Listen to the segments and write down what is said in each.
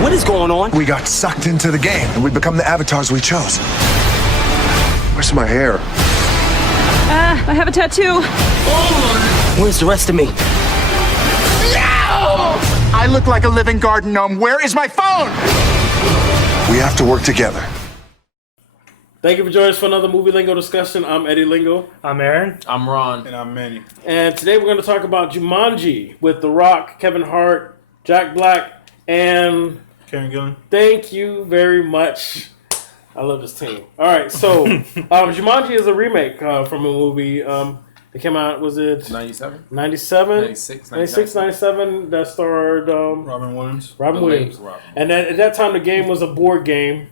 What is going on? We got sucked into the game, and we become the avatars we chose. Where's my hair? I have a tattoo. Where's the rest of me? I look like a living garden gnome. Where is my phone? We have to work together. Thank you for joining us for another Movie Lingo discussion. I'm Eddie Lingo. I'm Aaron. I'm Ron. And I'm Manny. And today we're going to talk about Jumanji with The Rock, Kevin Hart, Jack Black, and... Karen Gillan. Thank you very much. I love this team. All right, so Jumanji is a remake from a movie. It came out, was it... 97? 97? 96, 97, that starred... Robin Williams. And then at that time, the game was a board game.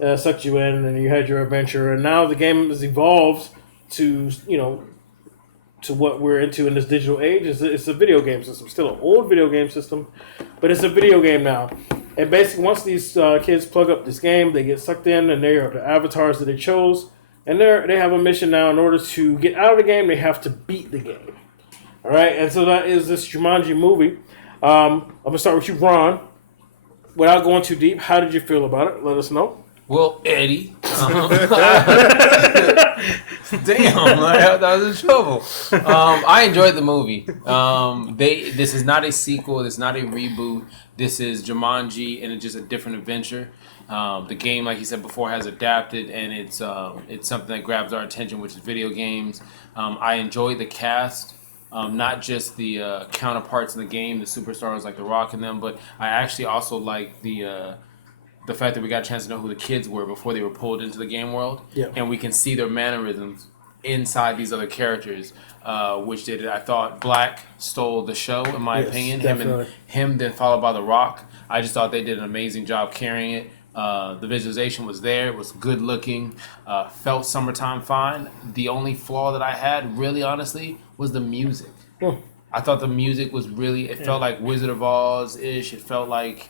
Sucked you in, and you had your adventure. And now the game has evolved to, to what we're into in this digital age. It's a video game system. Still an old video game system, but it's a video game now. And basically, once these kids plug up this game, they get sucked in, and they are the avatars that they chose. And they have a mission now. In order to get out of the game, they have to beat the game. All right? And so that is this Jumanji movie. I'm going to start with you, Ron. Without going too deep, how did you feel about it? Let us know. Well, Eddie. Damn, I was in trouble. I enjoyed the movie. This is not a sequel. This is not a reboot. This is Jumanji, and it's just a different adventure. The game, like you said before, has adapted, and it's something that grabs our attention, which is video games. I enjoyed the cast. Not just the counterparts in the game, the superstars like The Rock and them, but I actually also like the fact that we got a chance to know who the kids were before they were pulled into the game world. Yep. And we can see their mannerisms inside these other characters, which did it. I thought Black stole the show, in my opinion. Him then followed by The Rock. I just thought they did an amazing job carrying it. The visualization was there. It was good looking. Felt summertime fine. The only flaw that I had, really honestly, was the music. I thought the music was really, it felt like Wizard of Oz-ish. It felt like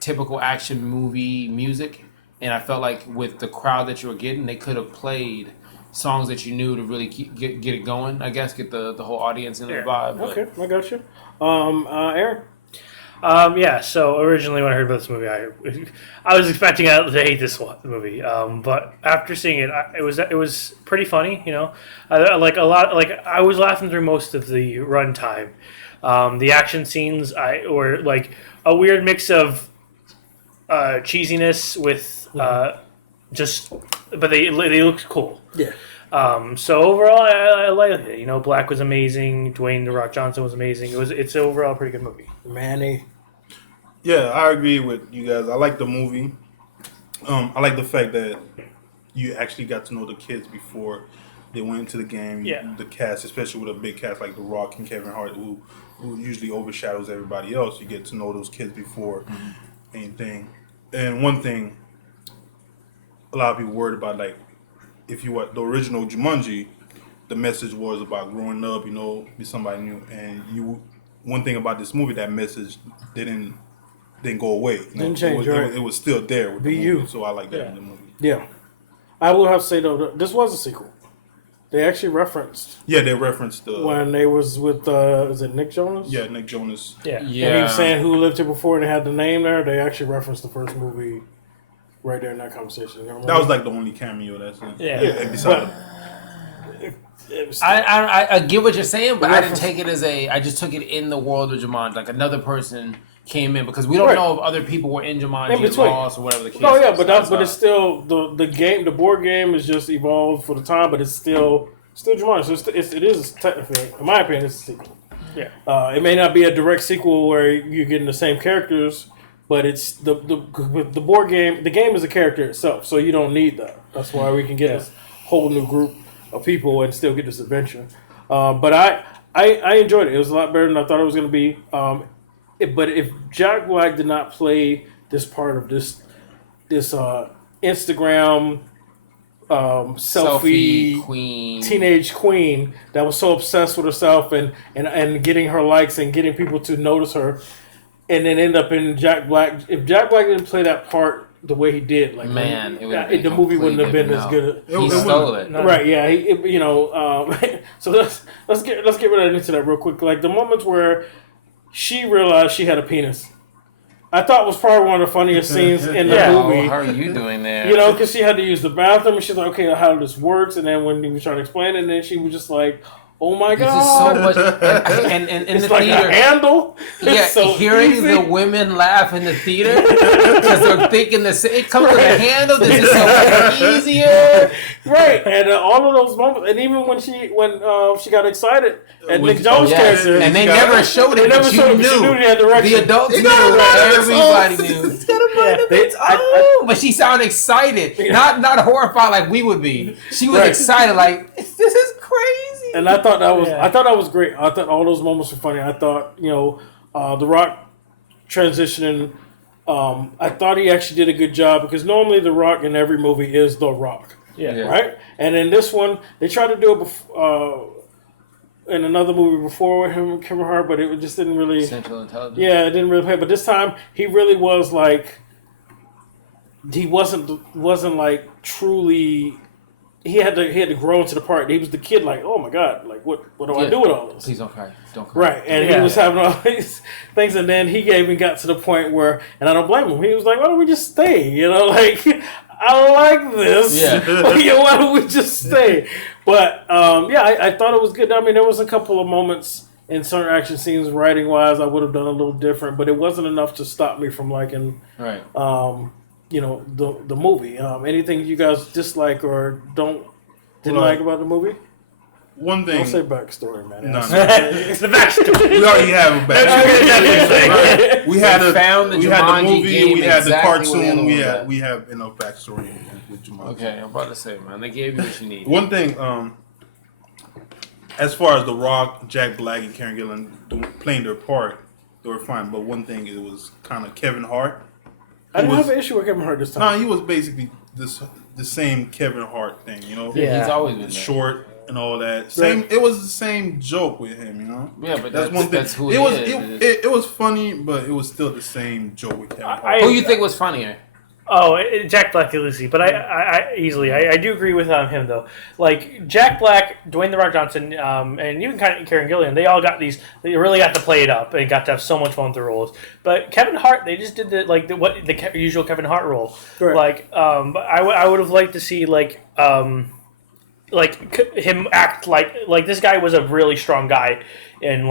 typical action movie music, and I felt like with the crowd that you were getting, they could have played songs that you knew to really get it going. I guess get the whole audience in the vibe. But. Okay, I got you. Aaron. So originally when I heard about this movie, I was expecting to hate this movie, but after seeing it, it was pretty funny. I was laughing through most of the runtime. The action scenes were like a weird mix of cheesiness with but they looked cool. Yeah. So overall, I liked it. Black was amazing. Dwayne "The Rock" Johnson was amazing. It's overall a pretty good movie. Manny. Yeah, I agree with you guys. I like the movie. I like the fact that you actually got to know the kids before they went into the game. Yeah. The cast, especially with a big cast like The Rock and Kevin Hart, who usually overshadows everybody else. You get to know those kids before anything. And one thing a lot of people worried about, like, if you were the original Jumanji, the message was about growing up, be somebody new. And one thing about this movie, that message didn't go away. Didn't change, it was still there with Be the movie, you. so I like that in the movie. Yeah. I will have to say, though, this was a sequel. They actually referenced. Yeah, they referenced when they was with, is it Nick Jonas? Yeah, Nick Jonas. Yeah. And he was saying who lived here before and they had the name there. They actually referenced the first movie right there in that conversation. That was like the only cameo that's in. Yeah. I get what you're saying, but I didn't take it as I just took it in the world of Jumanji. Like another person came in, because we don't know if other people were in Jumanji, lost, or whatever the case is. No, yeah, but it's still the game. The board game is just evolved for the time, but it's still Jumanji. So it is technically, in my opinion, it's a sequel. Yeah. It may not be a direct sequel where you're getting the same characters, but it's the board game. The game is a character itself, so you don't need that. That's why we can get this whole new group of people and still get this adventure. But I enjoyed it. It was a lot better than I thought it was going to be. But if Jack Black did not play this part of this Instagram selfie queen, teenage queen that was so obsessed with herself and getting her likes and getting people to notice her, and then end up in Jack Black. If Jack Black didn't play that part the way he did, like man, the movie wouldn't have been as good. He stole it, right? Yeah, so let's get into that real quick. Like the moments where she realized she had a penis, I thought was probably one of the funniest scenes in the movie. How are you doing there? You know, because she had to use the bathroom, and she's like, okay, how this works, and then when he was trying to explain it, and then she was just like, oh my god, this is so much, and in it's the like theater, a handle. yeah, It's so hearing easy. the women laugh in the theater because they're thinking it comes with a handle. This is so much easier, right? And all of those moments, and even when she got excited, and Nick Jones' yes. character, and they never showed it. But you knew. She knew the direction. The adults knew. Everybody knew. But she sounded excited, not horrified like we would be. She was excited, like this is crazy. And I thought that was great. I thought all those moments were funny. I thought The Rock transitioning. I thought he actually did a good job because normally The Rock in every movie is The Rock. Yeah. Right. And in this one, they tried to do it in another movie before with him and Kevin Hart, but it just didn't really. Central Intelligence. Yeah, it didn't really play. But this time, he really was like. He wasn't like truly. He had to grow into the part. He was the kid, like, oh my god, like what do I do with all this? Please don't cry. Don't cry. Right, and he was having all these things, and then he even got to the point where, and I don't blame him. He was like, why don't we just stay? Like I like this. Yeah. Why don't we just stay? But I thought it was good. I mean, there was a couple of moments in certain action scenes, writing wise, I would have done a little different, but it wasn't enough to stop me from liking. Right. The movie. Anything you guys dislike or didn't like about the movie? One thing. Don't say backstory, man. No. It's the backstory. We already have a backstory. We had the movie, we had the cartoon, we have enough backstory with Jumanji. Okay, I'm about to say, man, they gave you what you need. One thing, as far as The Rock, Jack Black, and Karen Gillan playing their part, they were fine. But one thing, it was kind of Kevin Hart. I didn't have an issue with Kevin Hart this time. No, he was basically the same Kevin Hart thing, Yeah, he's always been short and all that. Same. It was the same joke with him, Yeah, but that's one thing. That's who he is. It was funny, but it was still the same joke with Kevin Hart. Who you think was funnier? Oh, Jack Black, Lucy, but I easily I do agree with him though. Like Jack Black, Dwayne the Rock Johnson, and even kind of Karen Gillan, they all got they really got to play it up and got to have so much fun with the roles. But Kevin Hart, they just did the usual Kevin Hart role. Right. I would have liked to see him act like this guy was a really strong guy. In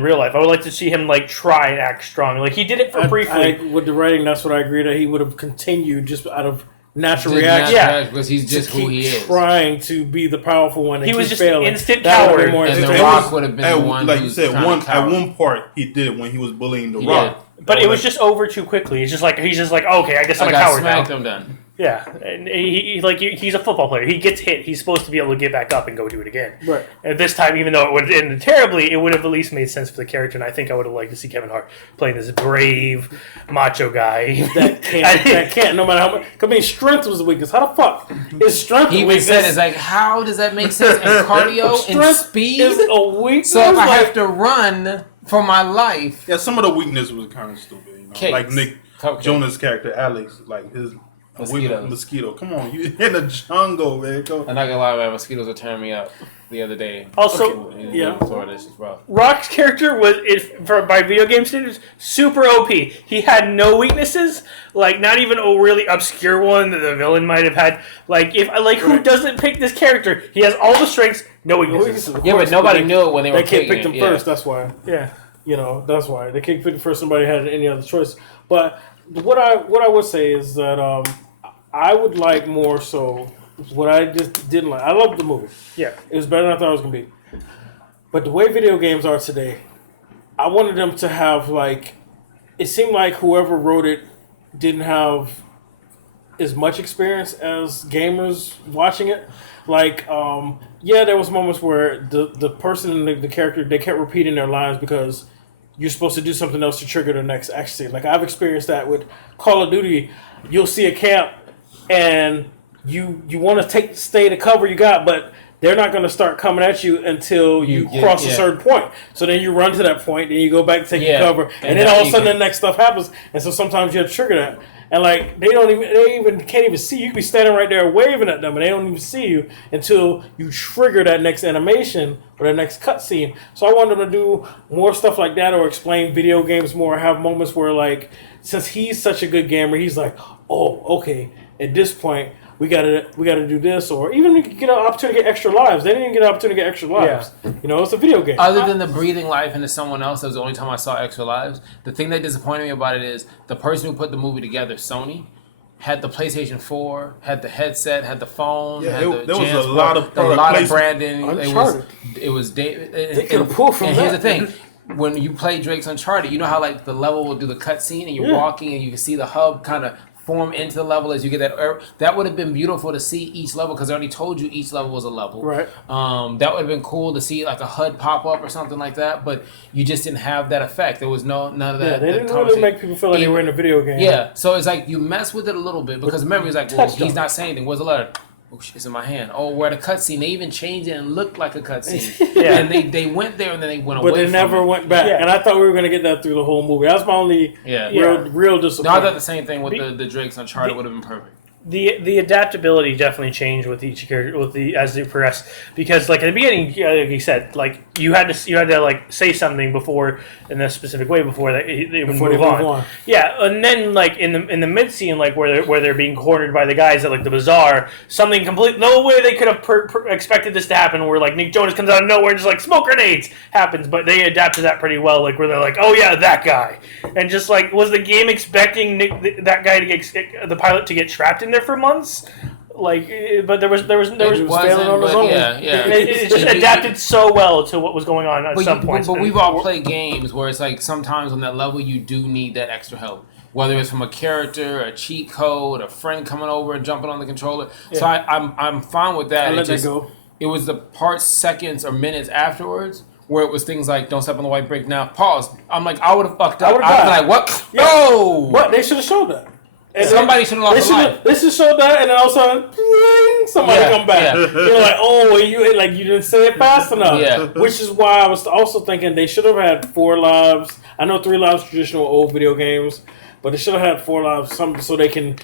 real life, I would like to see him try and act strong. Like he did it for briefly. With the writing, that's what I agree that he would have continued just out of natural reaction. Because he's just who he is. Trying to be the powerful one. And he was just failing. instant coward. And The Rock would have been the one. Like you said, at one part he did it when he was bullying The Rock. But it was just over too quickly. It's just he's just like, okay, I guess I'm a coward now. I'm done. Yeah, and he's a football player. He gets hit. He's supposed to be able to get back up and go do it again. Right. And this time, even though it would have ended terribly, it would have at least made sense for the character. And I think I would have liked to see Kevin Hart playing this brave, macho guy that can't no matter how much. I mean, strength was the weakness. How the fuck is strength the weakness? He said, "It's like, how does that make sense?" And cardio and speed is a weakness. So if I have to run for my life, yeah, some of the weakness was kind of stupid. Like Nick Jonas' character Alex, like his. Mosquito. Come on, you in the jungle, man. Go. I'm not gonna lie, man. Mosquitoes are tearing me up the other day. Also, in Florida, it's just rough. Rock's character was, by video game standards, super OP. He had no weaknesses, not even a really obscure one that the villain might have had. Who doesn't pick this character? He has all the strengths, no weaknesses. Yeah, but nobody knew it when they were picking picked him first. That's why. Yeah. That's why they can't pick him first. Somebody had any other choice. But what I would say is that I would like more so what I just didn't like. I loved the movie. Yeah. It was better than I thought it was going to be. But the way video games are today, I wanted them to have, it seemed like whoever wrote it didn't have as much experience as gamers watching it. There was moments where the person and the character, they kept repeating their lines because you're supposed to do something else to trigger the next action scene. I've experienced that with Call of Duty. You'll see a camp and you want to stay the cover you got, but they're not going to start coming at you until you cross a certain point. So then you run to that point, then you go back to take your cover, and then all of a sudden the next stuff happens. And so sometimes you have to trigger that. And like they can't even see you. You can be standing right there waving at them, and they don't even see you until you trigger that next animation or that next cutscene. So I wanted to do more stuff like that, or explain video games more. Have moments where like, since he's such a good gamer, he's like, oh, okay, at this point we gotta do this, or even get an opportunity to get extra lives. They didn't even get an opportunity to get extra lives. Yeah. You know, it's a video game. Other than the breathing life into someone else, that was the only time I saw extra lives. The thing that disappointed me about it is the person who put the movie together, Sony, had the PlayStation 4, had the headset, had the phone. Yeah, had there was a lot of branding. Uncharted. It was David. They could have pulled from and that. Here's the thing. When you play Drake's Uncharted, you know how like the level will do the cutscene and you're walking and you can see the hub kind of form into the level as you get that would have been beautiful to see each level, because I already told you each level was a level. Right. That would have been cool to see like a HUD pop up or something like that, but you just didn't have that effect. There was none of that. Yeah, they didn't really make people feel like they were in a video game. Yeah, so it's like you mess with it a little bit, because remember it's like, well, he's not saying anything. Where's the letter? Oh, it's in my hand. Oh, we're at a cutscene. They even changed it and looked like a cutscene. And they went there and then they went away. But they never went back. Yeah. And I thought we were going to get that through the whole movie. That was my only real disappointment. No, I thought the same thing with the Drake's Uncharted would have been perfect. The adaptability definitely changed with each character as they progressed, because like at the beginning, like you said, like you had to like say something before in a specific way before they would move on. Yeah, and then like in the mid scene, like where they're being cornered by the guys at like the bazaar, something complete no way they could have expected this to happen. Where like Nick Jonas comes out of nowhere and just like smoke grenades happens, but they adapted that pretty well. Like where they're like, oh yeah, that guy, and just like was the game expecting that guy to get the pilot to get trapped in there for months, like, but there was failing on his own. It just adapted so well to what was going on at some point. But we've all played games where it's like sometimes on that level you do need that extra help, whether it's from a character, a cheat code, a friend coming over and jumping on the controller. Yeah. So I'm fine with that. It was the parts, seconds, or minutes afterwards where it was things like, don't step on the white brake now, pause. I'm like, I would have fucked up. I was like, what? Yeah. No! What? They should have showed that. And somebody should have lost a life. They should show that, and then all of a sudden, somebody come back. Yeah. You're like, oh, you didn't say it fast enough. Yeah. Which is why I was also thinking they should have had 4 lives. I know 3 lives traditional old video games, but they should have had 4 lives, so they can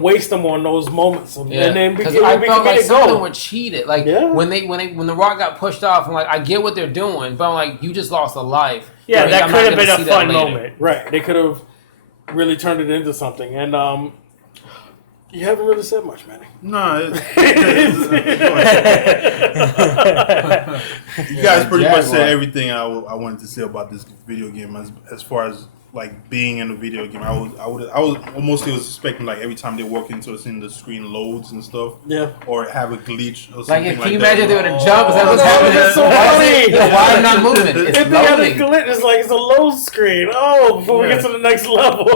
waste them on those moments. And then because I felt like some of them were cheated. Like when the Rock got pushed off, I'm like, I get what they're doing, but I'm like, you just lost a life. Yeah, that could have been a fun moment. Right. They could have really turned it into something. And you haven't really said much, Manny. No. You guys pretty much said everything I wanted to say about this video game as far as like being in a video game. I was mostly expecting like every time they walk into a scene the screen loads and stuff. Yeah. Or have a glitch or something like can you imagine if they would have jumped? Is that what's happening? It's so funny. Why not moving? It's if they had a glitch, it's like it's a load screen. Oh, before we get to the next level.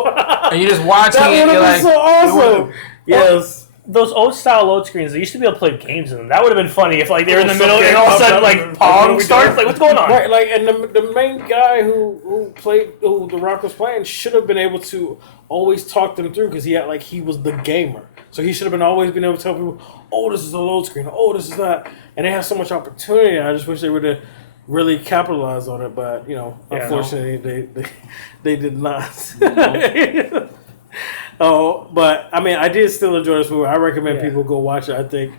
And you're just watching that it. That would have been so awesome. Yes. Those old style load screens, they used to be able to play games in them. That would have been funny if like they were in the middle and all of a sudden like Pong starts. Like what's going on? Right, like and the main guy who The Rock was playing should have been able to always talk them through, because he was the gamer. So he should have always been able to tell people, oh, this is a load screen, oh, this is that. And they have so much opportunity. I just wish they would have really capitalized on it, but unfortunately they did not. No. Oh, but I mean, I did still enjoy this movie. I recommend people go watch it. I think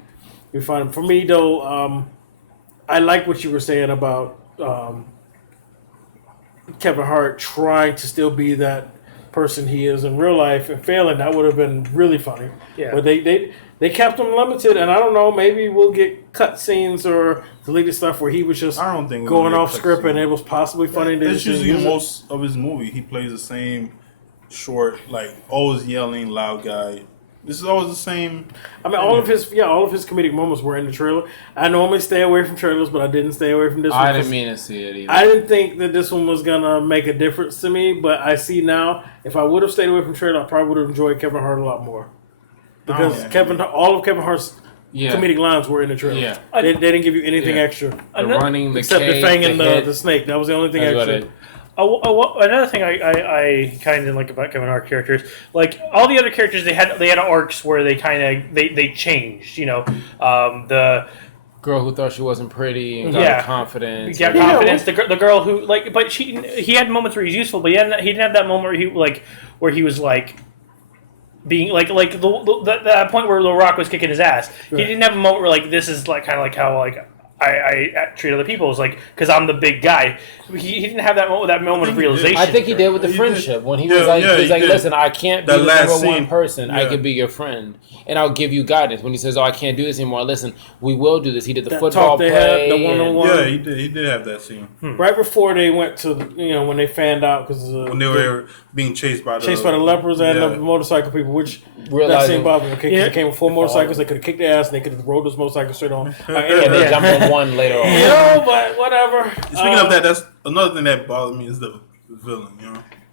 you find it. For me, though, I like what you were saying about Kevin Hart trying to still be that person he is in real life and failing. That would have been really funny. Yeah. But they kept him limited, and I don't know. Maybe we'll get cut scenes or deleted stuff where he was just going off script, and it was possibly funny. It's usually most of his movie. He plays the same. Short, like always yelling, loud guy. This is always the same. I mean, all of his comedic moments were in the trailer. I normally stay away from trailers, but I didn't stay away from this one. I didn't mean to see it either. I didn't think that this one was gonna make a difference to me, but I see now. If I would have stayed away from trailer, I probably would have enjoyed Kevin Hart a lot more, because all of Kevin Hart's comedic lines were in the trailer. Yeah. They didn't give you anything extra. Running the except cage, the fang and the snake. That was the only thing extra. Another thing I kind of didn't like about Kevin Hart characters, like all the other characters, they had arcs where they kind of they changed. You know, girl who thought she wasn't pretty and got Yeah. confidence. He got confidence. The girl who like, but he had moments where he's useful, but he didn't have that moment where he was like being like that point where The Rock was kicking his ass. Right. He didn't have a moment where like this is like kind of like how like I treat other people. It was like because I'm the big guy. He didn't have that moment of realization. I think he did with the friendship when he was like, listen, I can't be the number one person. I can be your friend, and I'll give you guidance. When he says, oh, I can't do this anymore. Listen, we will do this. He did the football play. The one-on-one. Yeah, he did have that scene right before they went to when they fanned out because when they were being chased by the lepers and the motorcycle people, which that scene bothered me. Okay, because they came with 4 motorcycles, they could have kicked their ass and they could have rode those motorcycles straight on. And they jumped on one later on. But whatever. Speaking of that, that's another thing that bothered me is the villain.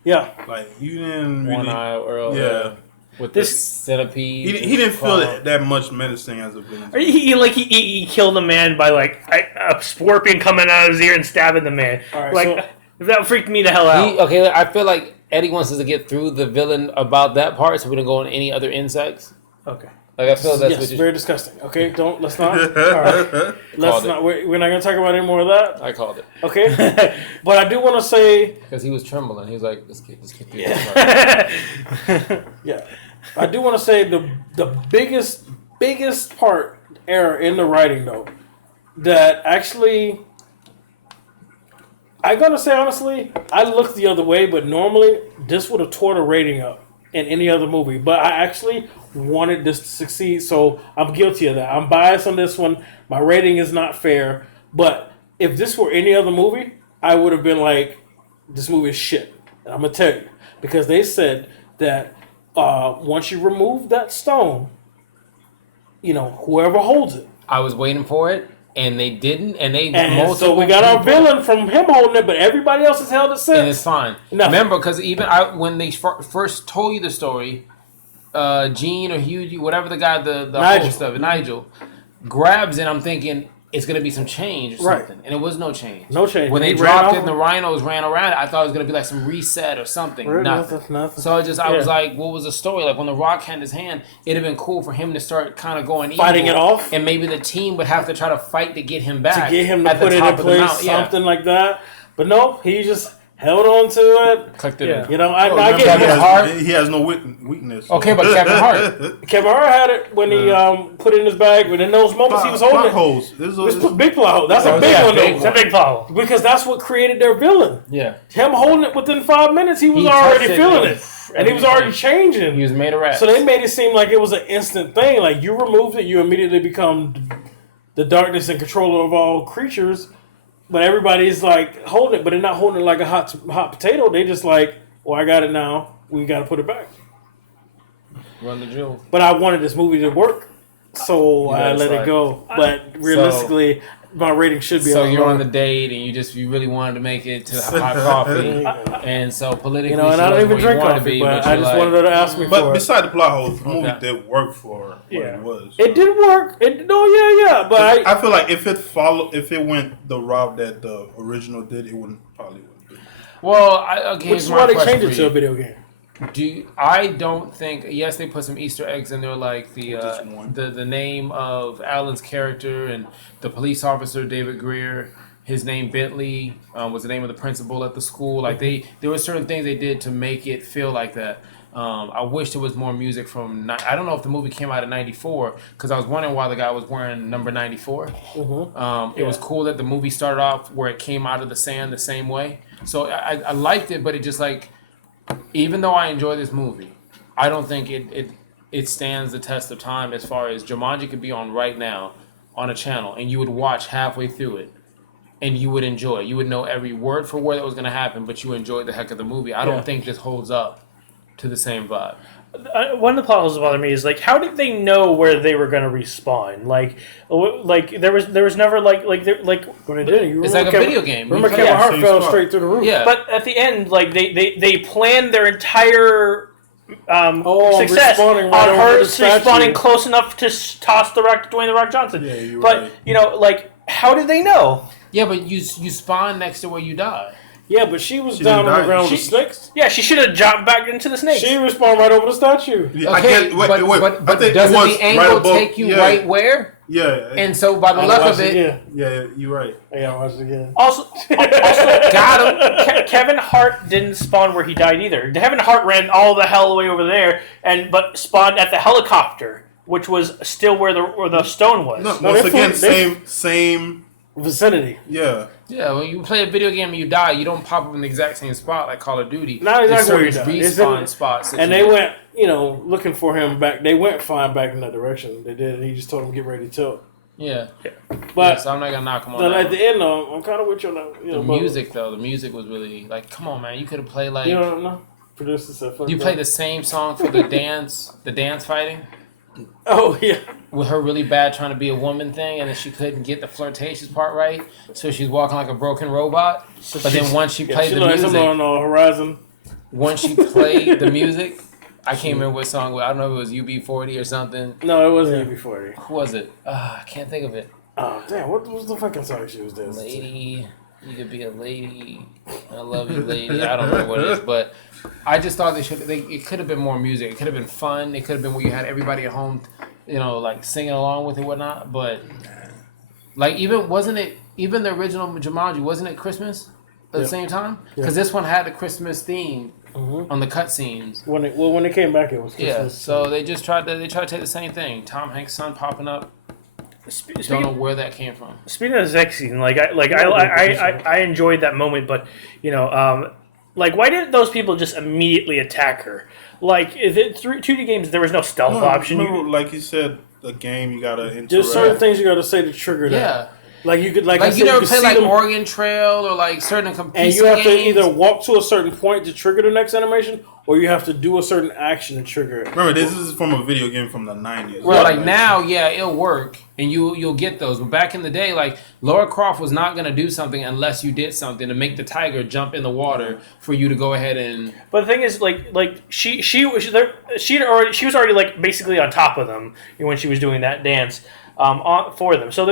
Yeah, like you didn't really. One eye Earl. Yeah. With this centipede, he didn't feel that much menacing as a villain. He killed a man by like a scorpion coming out of his ear and stabbing the man. Right, that freaked me the hell out. I feel like Eddie wants us to get through the villain about that part, so we don't go on any other insects. Okay. Like I feel that's what very disgusting. Okay, let's not. All right. Let's not. We're not gonna talk about any more of that. I called it. Okay, but I do want to say because he was trembling. He was like, "Let's get through this part." Yeah, I do want to say the biggest part error in the writing though that actually. I'm gonna say honestly, I looked the other way, but normally this would have tore the rating up in any other movie. But I actually wanted this to succeed, so I'm guilty of that. I'm biased on this one. My rating is not fair. But if this were any other movie, I would have been like, this movie is shit. And I'm gonna tell you because they said that once you remove that stone, whoever holds it. I was waiting for it. And they didn't, so we got our villain from him holding it, but everybody else has held it since. And it's fine. Nothing. Remember, because even when they first told you the story, Gene or Hugh, whatever the guy, the host of it, Nigel, grabs it. I'm thinking it's going to be some change or something. And it was no change. No change. When they dropped it and the rhinos ran around it, I thought it was going to be like some reset or something. Nothing. So I was like, what was the story? Like when the Rock had his hand, it'd have been cool for him to start kind of going fighting it off. And maybe the team would have to try to fight to get him back. To get him to put it in place, something like that. But no, he just held on to it. Clicked it in. I get Kevin Hart. He has no weakness. Okay, but Kevin Hart. Kevin Hart had it when he put it in his bag, but in those moments he was holding it. Holes. This big plot hole. That's a big one, though. It's a big plot hole. Because that's what created their villain. Yeah. Him holding it within 5 minutes, he was already feeling it. And he was already changing. He was made of rats. So they made it seem like it was an instant thing. Like you removed it, you immediately become the darkness and controller of all creatures. But everybody's like holding it, but they're not holding it like a hot potato. They just like, well, I got it now. We got to put it back. Run the jewel. But I wanted this movie to work, so I let it go. But realistically, my rating should be. So you're on the date, and you really wanted to make it to hot coffee, and so politically, and I don't even drink coffee, but I just wanted her to ask me. But beside the plot holes, the movie did work for what it was. It did work. But I feel like if it went the route that the original did, it wouldn't. Well, which is why they changed it to a video game. I don't think. Yes, they put some Easter eggs in there, like the name of Alan's character and the police officer David Greer. His name Bentley was the name of the principal at the school. Like there were certain things they did to make it feel like that. I wish there was more music from. I don't know if the movie came out in '94 because I was wondering why the guy was wearing number 94. It was cool that the movie started off where it came out of the sand the same way. So I liked it, but it just like. Even though I enjoy this movie, I don't think it stands the test of time as far as Jumanji could be on right now on a channel and you would watch halfway through it and you would enjoy it. You would know every word for word that was going to happen, but you enjoyed the heck of the movie. I don't think this holds up to the same vibe. One of the plot holes that bother me is like, how did they know where they were going to respawn? Like there was never like when they did. It's like a video game. Remember, Kevin Hart fell straight through the roof. Yeah, but at the end, like they planned their entire success on her respawning close enough to toss the rock to Dwayne the Rock Johnson. Yeah, but right. Like how did they know? Yeah, but you spawn next to where you die. Yeah, but she was She down didn't on the die. ground with She- the snakes. Yeah, she should have jumped back into the snake. She respawned right over the statue. Yeah, I Okay, can't, wait, wait, but I think it doesn't was the angle right above- take you yeah, right where? Yeah, And so by the I luck watched of it, again. yeah, you're right. I gotta watch it again. Also, got him. Kevin Hart didn't spawn where he died either. Kevin Hart ran all the hell away over there, but spawned at the helicopter, which was still where the stone was. No, No, once they again, flew- same, Vicinity. yeah. yeah, when you play a video game and you die, you don't pop up in the exact same spot like Call of Duty. Not exactly It's where you certain died. It's respawn in- spots. And they went, looking for him back. They went fine back in that direction. They did. And he just told them to get ready to tilt. Yeah. But So I'm not gonna knock him on then that. at the end, though, I'm kind of with you on that. The music though, the music was really like, come on, man, you could have played like You don't know? Producer said, fuck you that. played the same song for the dance fighting Oh, yeah. with her really bad trying to be a woman thing, and then she couldn't get the flirtatious part right, so she's walking like a broken robot. But then once she played the like something music, on Horizon. once she played the music, I can't remember what song. I don't know if it was UB40 or something. No, it wasn't UB40. Who was it? I can't think of it. Oh, damn. What was the fucking song she was dancing to? Lady, you could be a lady. I love you, lady. I don't remember what it is, but I just thought it could have been more music. It could have been fun. It could have been where you had everybody at home, like singing along with it, and whatnot. But like, wasn't it even the original Jumanji? Wasn't it Christmas at the same time? Because this one had the Christmas theme on the cutscenes. When it came back, it was Christmas. Yeah, so they just tried to take the same thing. Tom Hanks' son popping up. Don't know where that came from. Speaking of sex scene, I enjoyed that moment, but why didn't those people just immediately attack her? Like, is it 2D games? There was no stealth option. Remember, like you said, the game you gotta interact. There's certain things you got to say to trigger that. Yeah. Like you could Like you never play like Oregon Trail or like certain computer and you have to games. either walk to a certain point to trigger the next animation, or you have to do a certain action to trigger it. Remember, this is from a video game from the 90s. Well, like now, yeah, it'll work, and you'll get those. But back in the day, like Lara Croft was not gonna do something unless you did something to make the tiger jump in the water for you to go ahead and. But the thing is, she was already like basically on top of them when she was doing that dance. For them, so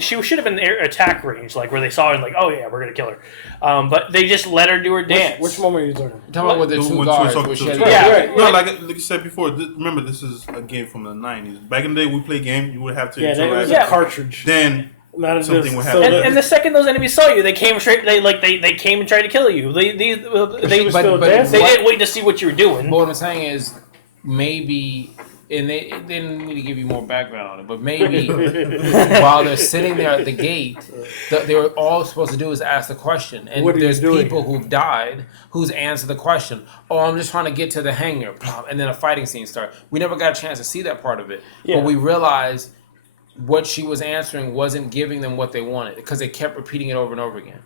she should have been in their attack range, like where they saw her and like, oh yeah, we're gonna kill her. But they just let her do her dance. Which moment are you talking Talking about with the two When guards. she was where she talking had- to- Right. No, like you said before, remember, this is a game from the 90s. Back in the day, we played game, you would have to Yeah, that was interact. a cartridge. Then Not something would happen. And the second those enemies saw you, they came straight. They came and tried to kill you. They was but- still but- dancing. They didn't wait to see what you were doing. But what I'm saying is, maybe, and they didn't need to give you more background on it, but maybe while they're sitting there at the gate, they were all supposed to do is ask the question. And What are you there's doing? people who've died who's answered the question. Oh, I'm just trying to get to the hangar, and then a fighting scene starts. We never got a chance to see that part of it, but we realized what she was answering wasn't giving them what they wanted because they kept repeating it over and over again.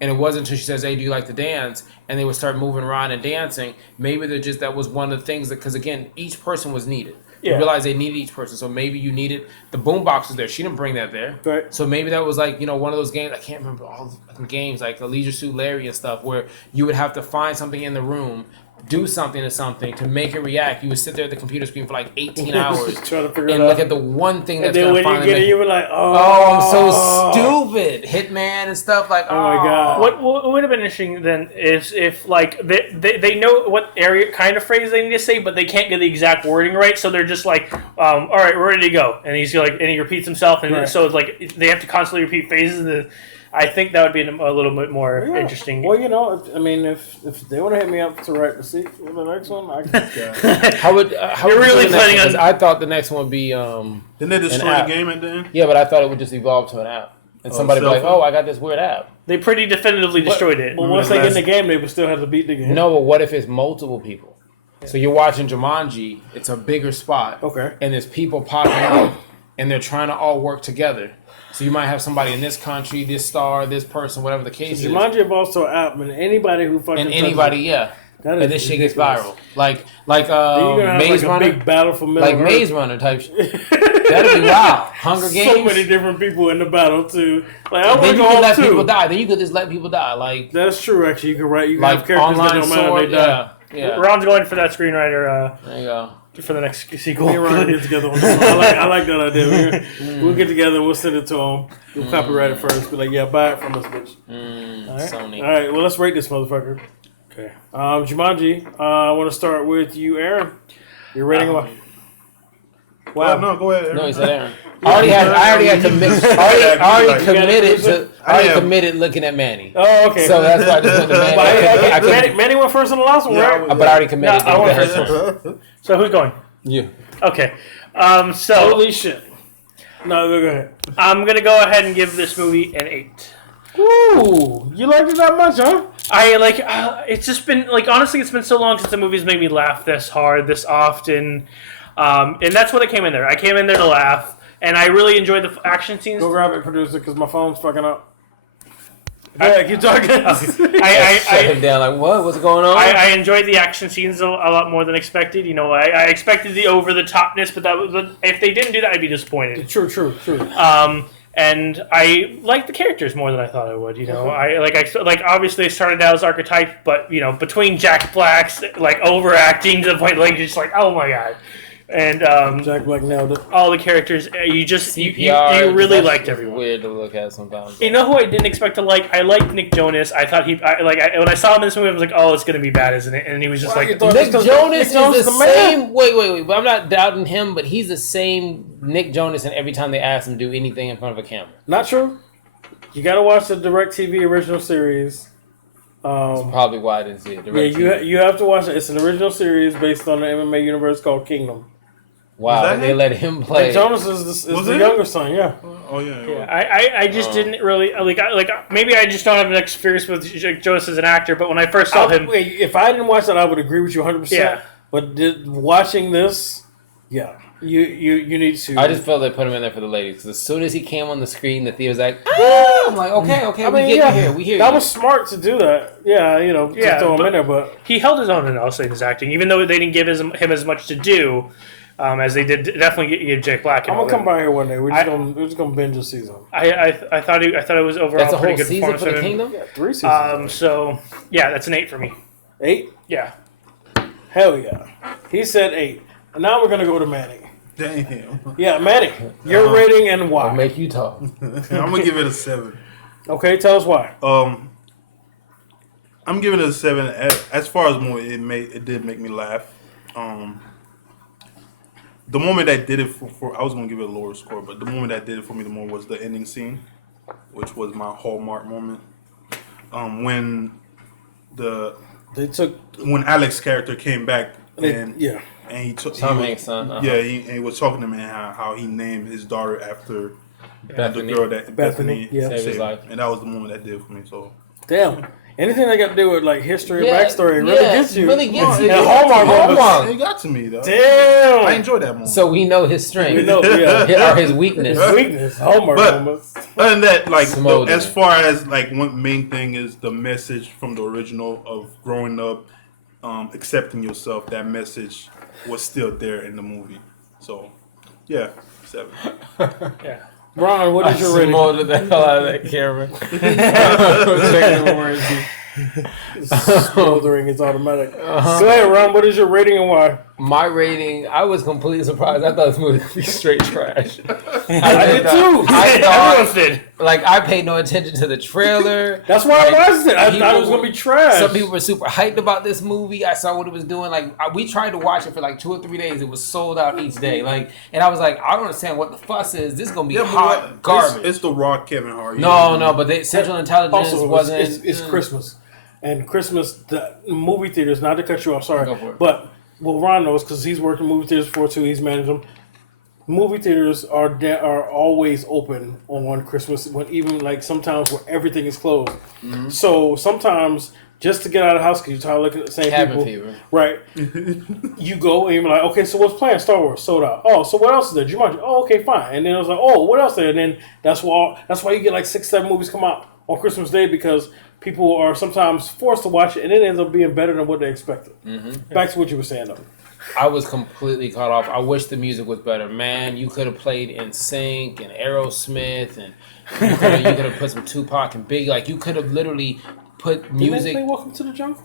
And it wasn't until she says, hey, do you like to dance? And they would start moving around and dancing. Maybe that was one of the things because again, each person was needed. You realize they needed each person. So maybe you needed, the boombox was there. She didn't bring that there. Right. So maybe that was like, one of those games, I can't remember all the games, like a Leisure Suit Larry and stuff, where you would have to find something in the room, do something to something to make it react. You would sit there at the computer screen for like 18 hours Trying to figure and it look out. at the one thing that's And then going when to you finally get make it, you were like, Oh, I'm so stupid. Hitman and stuff like, Oh my God. What would have been interesting then is if like they know what area kind of phrase they need to say, but they can't get the exact wording right, so they're just like, all right, we're ready to go, and he's like, and he repeats himself, and so it's like they have to constantly repeat phrases. And I think that would be a little bit more interesting. Well, if they want to hit me up to write the sequel, the next one, I can. How would You're would really the next planning one? on- 'Cause I thought the next one would be Didn't they destroy app. the game at the end? yeah, but I thought it would just evolve to an app, and somebody would be like, cell phone? "Oh, I got this weird app." They pretty definitively destroyed it. But once they get in the game, they would still have to beat the game. No, but what if it's multiple people? So you're watching Jumanji. It's a bigger spot. Okay. And there's people popping up, and they're trying to all work together. So you might have somebody in this country, this star, this person, whatever the case is. Jumanji evolves to an app, and anybody who fucking And touches anybody, it, yeah. that And is this shit gets ridiculous. viral. Like Then you're gonna have Maze like Runner. a big battle for Middle Like Earth. Maze Runner type shit. That'd be wild. Hunger Games. So many different people in the battle too. Like I want Then to you go could home let too. people die. Then you could just let people die. Like That's true. Actually, you can write. You can have characters that online don't matter. sword. They die. Yeah. Ron's going for that screenwriter. There you go. for the next sequel. Me and Ryan get together on this one. I like that idea. We'll get together. We'll send it to him. We'll copyright it first. Be like, yeah, buy it from us, bitch. All right. Sony. All right. Well, let's rate this motherfucker. Okay. Jumanji. I want to start with you, Aaron. You're rating what? Wow. No, go ahead. Aaron. No, he said Aaron. I already had committed looking at Manny. Oh, okay. So that's why I just went to Manny. Manny went first on the last one, right? But I already committed. I went first. So who's going? You. Okay. So Holy shit. No, go ahead. I'm gonna go ahead and give this movie an 8. Ooh, you liked it that much, huh? I like. It's just been like honestly, it's been so long since the movies made me laugh this hard, this often, and that's what I came in there. I came in there to laugh, and I really enjoyed the action scenes. Go grab it, producer, because my phone's fucking up. Yeah, keep talking. Shut him down. Like what? What's going on? I enjoyed the action scenes a lot more than expected. You know, I expected the over the topness, but if they didn't do that, I'd be disappointed. True. And I liked the characters more than I thought I would. You know, I obviously I started out as archetype, but you know, between Jack Black's like overacting to the point like you're just like, oh my god. And Jack Black nailed it. All the characters, you really liked everyone. Weird to look at sometimes. You know who I didn't expect to like? I liked Nick Jonas. I thought when I saw him in this movie, I was like, oh, it's gonna be bad, isn't it? And he was just like, Nick Jonas is the same. Wait. But I'm not doubting him, but he's the same Nick Jonas, and every time they ask him to do anything in front of a camera. Not true. You gotta watch the DirecTV original series. That's probably why I didn't see it. You have to watch it. It's an original series based on the MMA universe called Kingdom. Wow, they let him play. Nick Jonas is the younger son, yeah. Oh yeah. Yeah, I just didn't really like. Maybe I just don't have an experience with Jonas as an actor. But when I first saw him, if I didn't watch that, I would agree with you 100%. Yeah. But watching this, yeah, you need to. I just felt they put him in there for the ladies because as soon as he came on the screen, the theater's like, ah! I'm like, okay, we get you here. We hear you. That was smart to do that. Yeah, to throw him in there, but he held his own in his acting, even though they didn't give him as much to do. As they did, definitely give Jack Black. I'm gonna come by here one day. We're just gonna binge the season. I thought it was overall that's a pretty whole good season for the Kingdom. Yeah, 3 seasons. So yeah, that's an 8 for me. 8? Yeah. Hell yeah. He said 8. And now we're gonna go to Manny. Damn. Yeah, Manny. Your rating and why? I'll make you talk. I'm gonna give it a 7. Okay, tell us why. I'm giving it a 7. As far as more, it did make me laugh. The moment that did it for I was gonna give it a lower score, but the moment that did it for me the more was the ending scene, which was my hallmark moment. When when Alex's character came back and he took Tom Hanks' son. he was talking to me how he named his daughter after the girl that Bethany saved his life, and that was the moment that did it for me. So damn. Anything that got to do with like history and backstory really gets you. Really gets you. Hallmark. It got to me though. Damn. I enjoyed that moment. So we know his strength. We know, or his weakness. Hallmark moments. Other than that, like as far as like one main thing is the message from the original of growing up, accepting yourself. That message was still there in the movie. So yeah, 7. Yeah. Ron, what is your rating? Smoldering the hell out of that camera. Checking the warranty. Smoldering is automatic. Go ahead, Ron. What is your rating and why? My rating, I was completely surprised. I thought this movie would be straight trash. I did too. Everyone did. Like, I paid no attention to the trailer. That's why I watched it. I thought it was going to be trash. Some people were super hyped about this movie. I saw what it was doing. Like, we tried to watch it for like 2 or 3 days. It was sold out each day. Like, and I was like, I don't understand what the fuss is. This is going to be hot garbage. It's the Rock, Kevin Hart. No, but Central Intelligence also, wasn't. It's Christmas. And Christmas, the movie theaters, not to cut you off, sorry. Go for it. But, well, Ron knows because he's worked in movie theaters before too. He's managed them. Movie theaters are always open on Christmas, when even like sometimes where everything is closed. Mm-hmm. So sometimes just to get out of the house because you're tired of looking at the same Cabin people, fever. right? You go and you're like, okay, so what's playing? Star Wars sold out. Oh, so what else is there? Jumanji. Oh, okay, fine. And then I was like, oh, what else is there? And then that's why you get like 6, 7 movies come out on Christmas Day because people are sometimes forced to watch it, and it ends up being better than what they expected. Mm-hmm. Back to what you were saying, though. I was completely caught off. I wish the music was better. Man, you could have played NSYNC and Aerosmith, and you could have put some Tupac and Biggie. Like, you could have literally put Didn't they music play Welcome to the Jungle?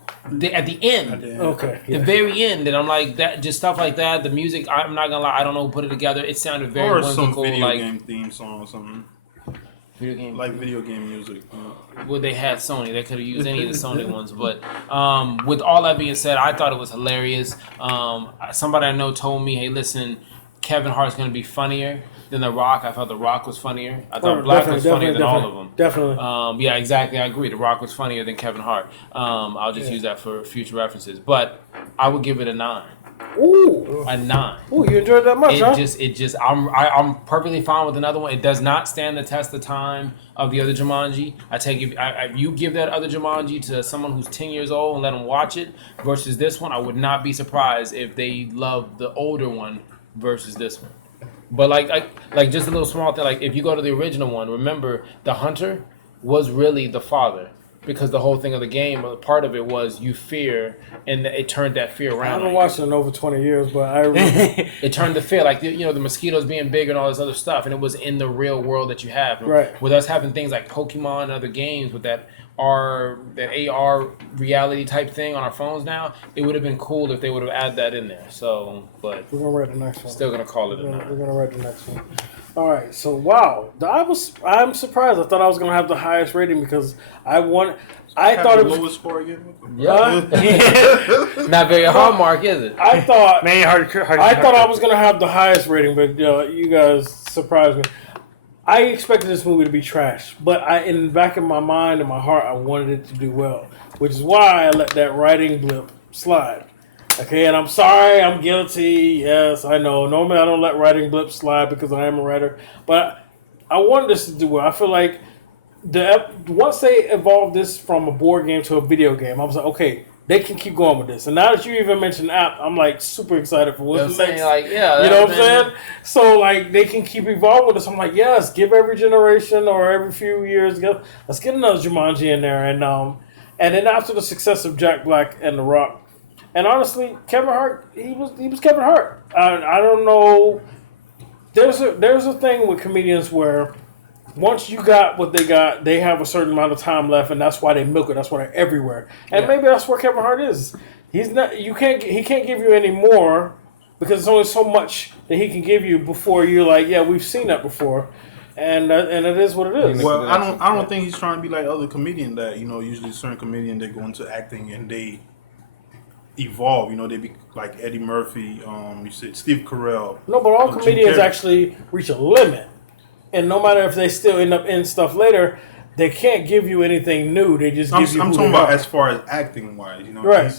at the end. Okay. The very end, and I'm like that, just stuff like that. The music, I'm not gonna lie, I don't know who put it together. It sounded very Or whimsical, some video like game theme song or something. video game. Like video game music. Well, they had Sony. They could have used any of the Sony ones. But with all that being said, I thought it was hilarious. Somebody I know told me, "Hey, listen, Kevin Hart's going to be funnier than The Rock." I thought The Rock was funnier. I thought Black was funnier than all of them. Definitely. Yeah, exactly. I agree. The Rock was funnier than Kevin Hart. I'll just use that for future references. But I would give it a 9. Ooh. A 9. Ooh, you enjoyed that much, huh? I'm perfectly fine with another one. It does not stand the test of time of the other Jumanji. You give that other Jumanji to someone who's 10 years old and let them watch it versus this one, I would not be surprised if they love the older one versus this one. But like just a little small thing, like if you go to the original one, remember the hunter was really the father. Because the whole thing of the game, part of it was you fear, and it turned that fear around. I haven't watched it in over 20 years, but I remember. It turned the fear, like the mosquitoes being big and all this other stuff, and it was in the real world that you have. Right. With us having things like Pokemon and other games with that AR reality type thing on our phones now, it would have been cool if they would have added that in there. So, but we're gonna write the next one. Still gonna call it. We're gonna write the next one. All right, so wow, I'm surprised. I thought I was gonna have the highest rating because I thought it was lowest score again. Yeah, not very hallmark, is it? I thought I thought I was gonna have the highest rating, but you guys surprised me. I expected this movie to be trash, but in the back of my mind and my heart, I wanted it to do well, which is why I let that writing blip slide. Okay, and I'm sorry, I'm guilty. Yes, I know. Normally, I don't let writing blips slide because I am a writer, but I wanted this to do well. I feel like once they evolved this from a board game to a video game, I was like, okay, they can keep going with this. And now that you even mentioned app, I'm like super excited for what's next. You know what I'm saying? So like they can keep evolving with this. I'm like, yes, give every generation or every few years, let's get another Jumanji in there. And then after the success of Jack Black and The Rock. And honestly, Kevin Hart, he was Kevin Hart. I don't know. There's a thing with comedians where once you got what they got, they have a certain amount of time left, and that's why they milk it. That's why they're everywhere. And maybe that's where Kevin Hart is. He's not. He can't give you any more because there's only so much that he can give you before you're like, yeah, we've seen that before. And it is what it is. Well, I don't think he's trying to be like other comedians that usually certain comedians they go into acting and they evolve. They be like Eddie Murphy. You said Steve Carell. No, but all comedians actually reach a limit, and no matter if they still end up in stuff later, they can't give you anything new. They just give you. I'm talking about as far as acting wise. Right.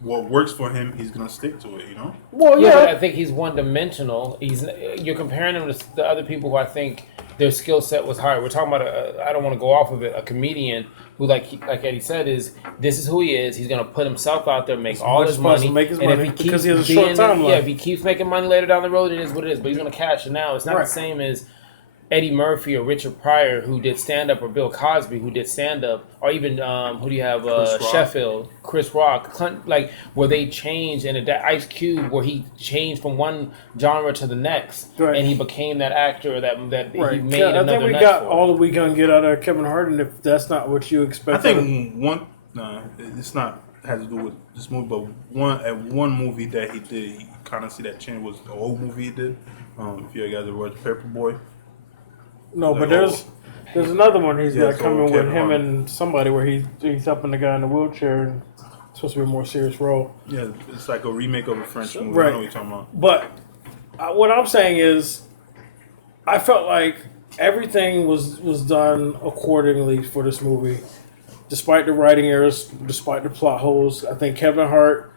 What works for him, he's gonna stick to it. Well, yeah, but I think he's one dimensional. You're comparing him to the other people who I think their skill set was higher. We're talking about I don't want to go off of it. A comedian who, like Eddie said, this is who he is. He's gonna put himself out there, make all his money, because he has a short timeline. Yeah, if he keeps making money later down the road, it is what it is. But he's gonna cash it now. It's not the same as Eddie Murphy or Richard Pryor who did stand up, or Bill Cosby who did stand up, or even who do you have? Sheffield, Chris Rock, like where they changed, and that Ice Cube where he changed from one genre to the next, and he became that actor that he made another. I think we got all that we can get out of Kevin Hart, and if that's not what you expect, I think it's not has to do with this movie, but one movie that he did, you kind of see that change was the old movie he did. If you guys ever watched Paperboy. No, but there's another one he's got coming with him and somebody where he's helping the guy in the wheelchair, and it's supposed to be a more serious role. Yeah, it's like a remake of a French movie. Right. I know what you're talking about. But what I'm saying is, I felt like everything was done accordingly for this movie, despite the writing errors, despite the plot holes. I think Kevin Hart,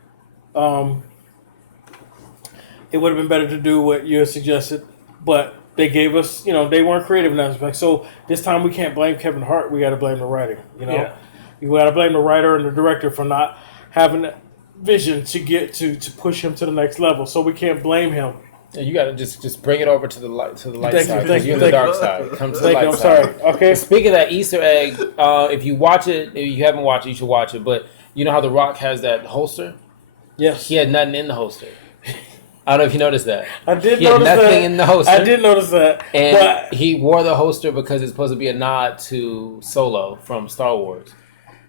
it would have been better to do what you had suggested, but they gave us, they weren't creative in that respect. So this time we can't blame Kevin Hart. We got to blame the writing. You got to blame the writer and the director for not having that vision to get to push him to the next level. So we can't blame him. Yeah, you got to just bring it over to the light side. Thank You're the dark side. Come to the light side. I'm sorry. Okay. Speaking of that Easter egg, if you watch it, if you haven't watched it, you should watch it. But you know how The Rock has that holster? Yes. He had nothing in the holster. I don't know if you noticed that. I did he had notice nothing that. in the holster. I did notice that. And he wore the holster because it's supposed to be a nod to Solo from Star Wars.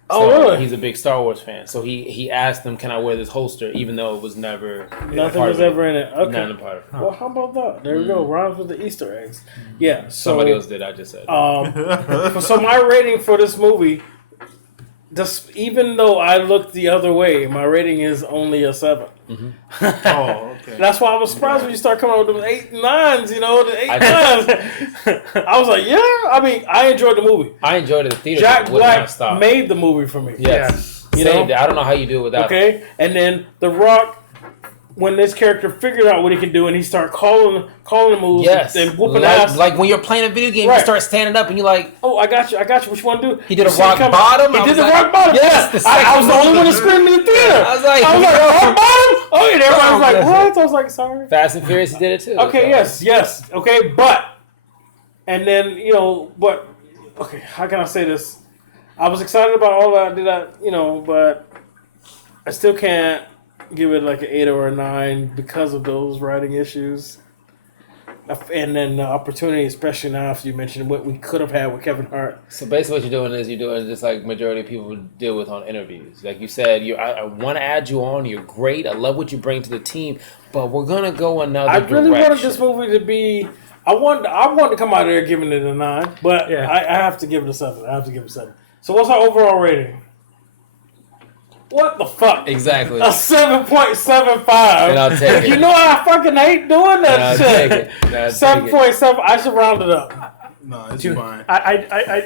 Oh, So really? He's a big Star Wars fan. So he asked them, "Can I wear this holster?" Even though it was never Nothing part was of it. ever in it. Okay. Not a part of it. Well, how about that? There we go. Rhymes with the Easter eggs. Yeah. So, Somebody else did. I just said. so my rating for this movie, just even though I looked the other way, my rating is only a 7. Oh, okay. That's why I was surprised when you start coming up with them 8 and 9s. You know, the 8 and 9s. I was like, yeah. I mean, I enjoyed the movie. I enjoyed it in the theater. Jack Black stop. made the movie for me. Yes. You Saved know? it. I don't know how you do it without. Okay, and then The Rock, when this character figured out what he could do, and he started calling the moves, Yes. and whooping like, ass. like when you're playing a video game, Right. you start standing up and you're like, Oh, I got you. What you want to do? He did You a see rock it coming. bottom? He I did was the like, rock bottom. yes, the I was the second only one one. to scream in the theater. I was like, rock bottom? Oh, and everybody was like, what? I was like, sorry. Fast and Furious did it too. Okay, so. yes. Okay, but, and then, okay, how can I say this? I was excited about all that, but I still can't give it like an 8 or a 9 because of those writing issues. And then the opportunity, especially now after you mentioned what we could have had with Kevin Hart. So basically, what you're doing just like majority of people deal with on interviews. Like you said, I want to add you on. You're great. I love what you bring to the team, but we're gonna go another. I really direction. wanted this movie to be. I wanted to come out of there giving it a 9, but Yeah. I have to give it a 7. So what's our overall rating? What the fuck? Exactly. A 7.75. And I'll take it. You know I fucking hate doing that And I'll shit. take it. And I'll take 7.7. I should round it up. No, it's fine. I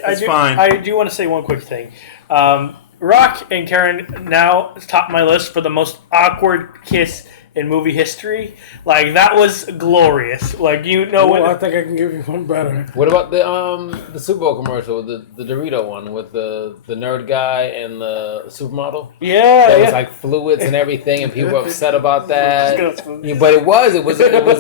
It's do, fine. I do want to say one quick thing. Rock and Karen now top my list for the most awkward kiss in movie history. Like, that was glorious. Like, I think I can give you one better. What about the Super Bowl commercial, the Dorito one with the nerd guy and the supermodel? Yeah, There yeah. was like fluids and everything, and people were upset about that. Yeah, but it was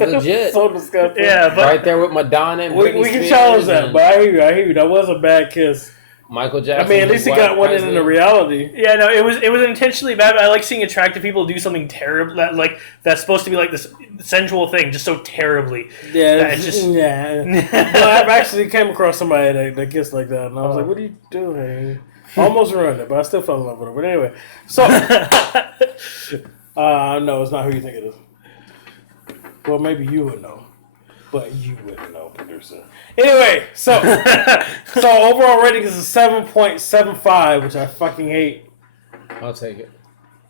legit. So disgusting. Yeah, but Right there with Madonna and We Britney can Spears challenge that, and but I hear you. That was a bad kiss. Michael I Jackson. mean, at least he got one in the reality. yeah, no, it was intentionally bad. But I like seeing attractive people do something terrible that's supposed to be like this sensual thing, just so terribly. Yeah, that it's just yeah. Well, I've actually came across somebody that kissed like that, and I was like, "What are you doing?" Almost ruined it, but I still fell in love with her. But anyway, so no, it's not who you think it is. Well, maybe you would know, but you wouldn't know, producer. Anyway, so overall rating is a 7.75, which I fucking hate. I'll take it.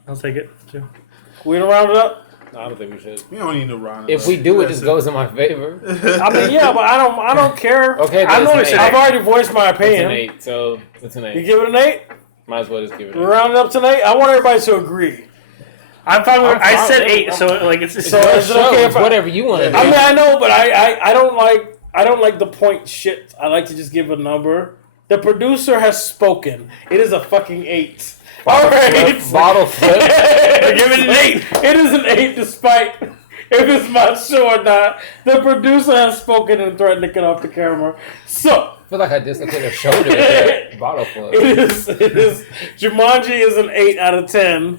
I'll take it too. We gonna round it up? No, I don't think we should. We don't need to round it If up. we do, it just goes in my favor. I mean, yeah, but I don't care. Okay, I'm then only it's an I've 8. already voiced my It's an opinion. 8, so it's an You 8. give it an 8? Might as well just give it We an 8. round it up tonight. I want everybody to agree. I'm fine with. I fine said with 8, so like it's So Your is it okay show, if I- whatever you want to do. I mean, I know, but I don't like the point shit. I like to just give a number. The producer has spoken. It is a fucking 8. All right. Bottle flip. Give it an 8. It is an 8 despite if it's my show or not. The producer has spoken and threatened to cut off the camera. So I feel like I dislocated a shoulder with that bottle flip. it is Jumanji is an 8 out of 10,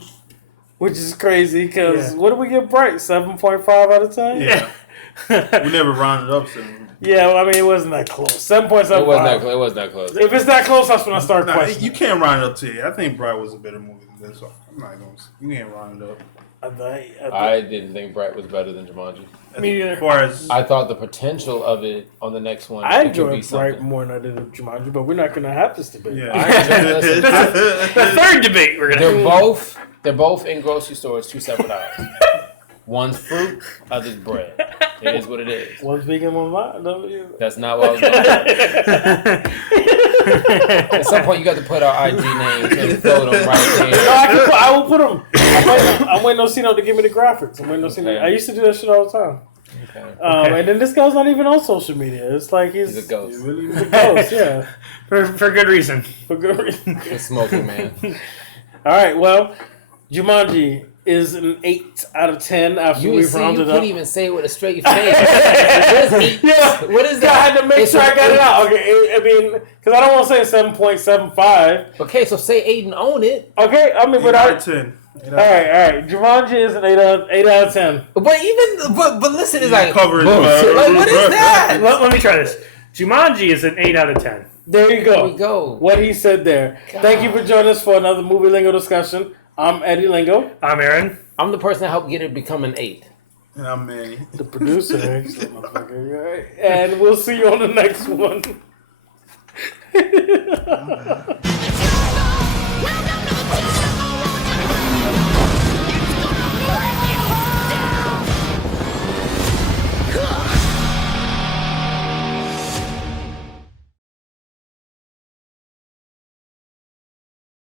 which is crazy because what do we give Bright? 7.5 out of 10? Yeah. We never rounded up, so. Yeah, well, I mean, it wasn't that close. 7.75. It wasn't that close. If it's that close, that's when I start Nah, questioning. you can't round it up to you. I think Bright was a better movie than this, so I'm not going to. You can't round it up. I didn't think Bright was better than Jumanji. me neither. As far as. I thought the potential of it on the next one. I it could be enjoyed Bright something. more than I did Jumanji, but we're not going to have this debate. Yeah. Listen, The third debate we're gonna. they're both in grocery stores, 2 separate aisles. One's fruit, other's bread. It is what it is. One's vegan, one's not. That's not what I was going to At some point, you got to put our IG names and throw them right No, there. I will put them. I'm waiting on Cino to give me the graphics. I'm waiting on Cino. I used to do that shit all the time. Okay. And then this guy's not even on social media. It's like he's He's a ghost. He's a ghost, yeah. For good reason. For good reason. The smoking man. All right, well, Jumanji is an 8 out of 10 after You we've rounded couldn't up. even say it with a straight face. What is Yeah, What is I that? had to make It's sure I an got it 8. out. Okay, I mean, because I don't want to say 7.75. Okay, so say 8 and own it. Okay, I mean, but out I. of 10. All right. Jumanji is an 8 out of 10. But listen, it's like cover it, bullshit. bro. Like, what is that? Let me try this. Jumanji is an 8 out of 10. There you go. There we go. What he said there. God. Thank you for joining us for another movie lingo discussion. I'm Eddie Lingo. I'm Aaron. I'm the person that helped get it to become an 8. And I'm Manny. The producer. Excellent, motherfucker. And we'll see you on the next one.